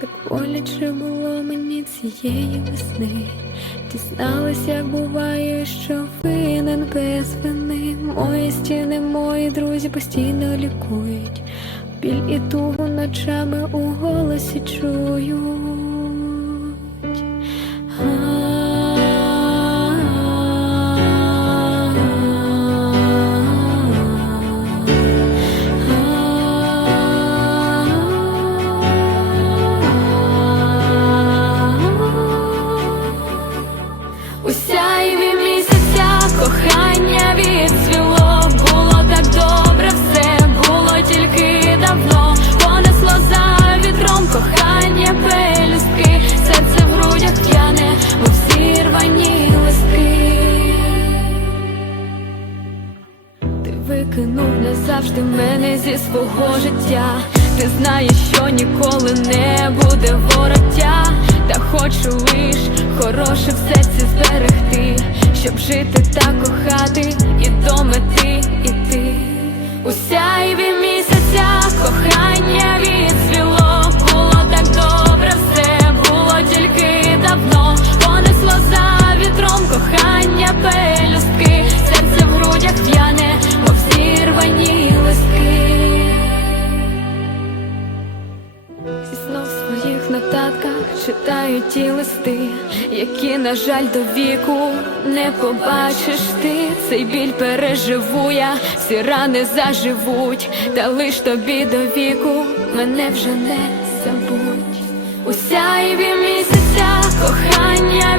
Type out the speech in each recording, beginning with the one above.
Так боляче було мені цієї весни. Дізналась, як буває, що винен без вини. Мої стіни, мої друзі постійно лікують. Біль і тугу ночами у голосі чують. Назавжди мене зі свого життя. Ти знаєш, що ніколи не буде вороття, та хочу лиш хороше в серці зберегти, щоб жити та кохати, і до мети іти. У сяйві місяця ті листи, які, на жаль, до віку не побачиш ти. Цей біль переживу я, всі рани заживуть, та лиш тобі до віку мене вже не забудь. У сяйві місяця кохання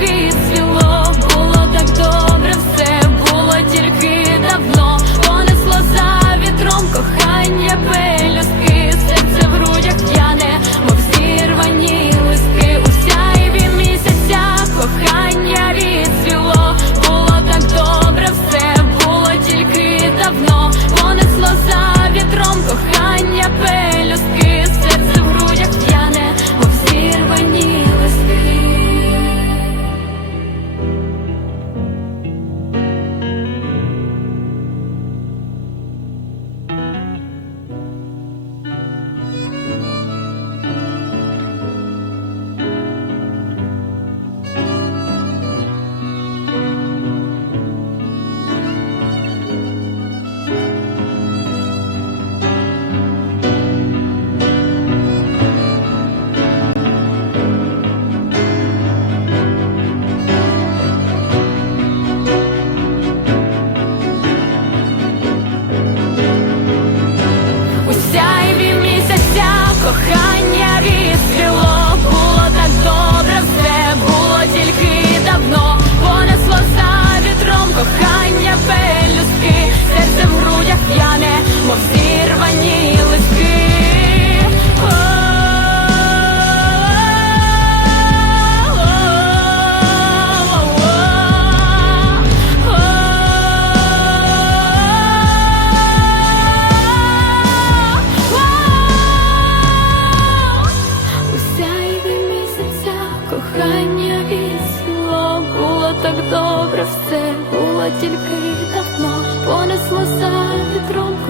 пісню, було так добре, все було тільки давно, понесло за вітром.